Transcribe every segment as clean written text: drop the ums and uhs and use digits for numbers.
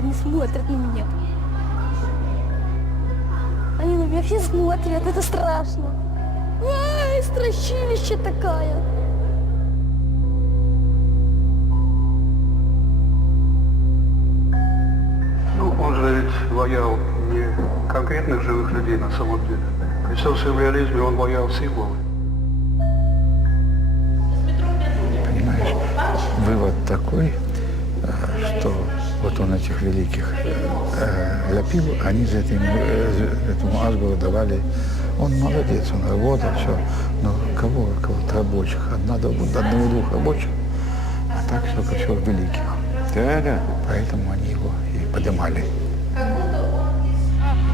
они смотрят на меня. Они на меня все смотрят, это страшно. Ай, страшилище такая. Ну, он же ведь воял не конкретных живых людей на самом деле. Причем в сюрреализме он воял символы. Понимаешь, вывод такой, что вот он этих великих лепил, они же этому Асбору давали, он молодец, он работал, все, но кого-то рабочих, одного-двух рабочих, а так все великих. Да. Поэтому они его и поднимали.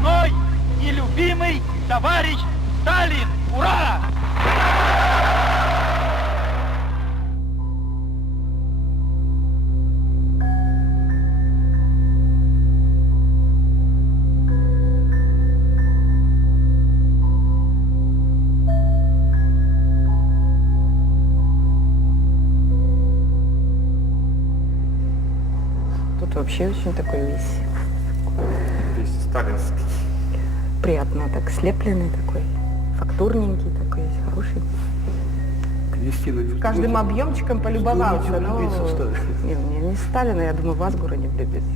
Мой нелюбимый товарищ Сталин! Ура! Тут вообще очень такой весь Сталинский. приятно так слепленный такой, фактурненький такой, хороший. Кристина, Каждым объемчиком полюбовался, но влюбиться в Сталина. не Сталина, я думаю, в Асгура не влюбится.